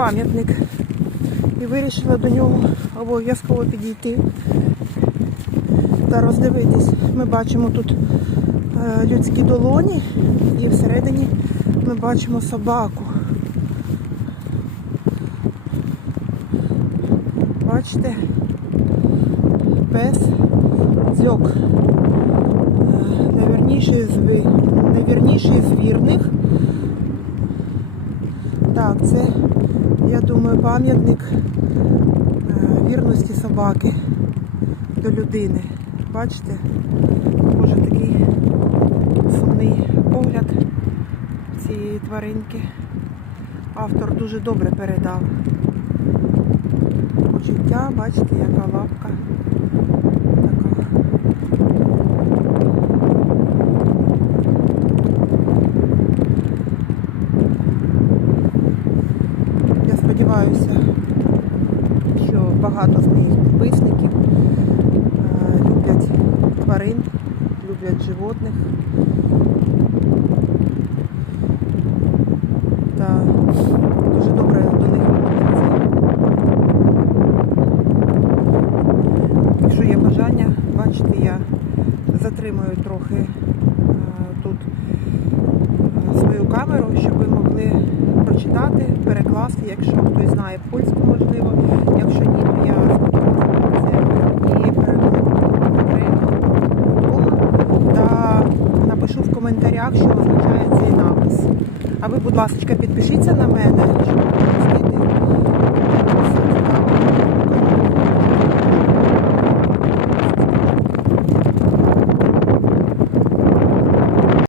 пам'ятник. І вирішила до нього обов'язково підійти та роздивитись. Ми бачимо тут е, людські долоні і всередині ми бачимо собаку. Бачите? Пес дзьок. Е, Найвірніший з вірних. Так, це, я думаю, пам'ятник е, вірності собаки до людини. Бачите? Може такий сумний погляд цієї тваринки. Автор дуже добре передав. Почуття, бачите, яка лапка. Така. Я сподіваюся, що багато з моїх підписників е, люблять тварин, люблять животних. Та дуже добре до них відносяться. Якщо є бажання, бачите, я затримую трохи е, тут е, свою камеру, щоб ви могли читати, перекласти, якщо хтось знає польську, можливо. Якщо ні, то я сподіваюся і перекладу та напишу в коментарях, що означає цей напис. А ви, будь ласка, підпишіться на мене, щоб розуміти.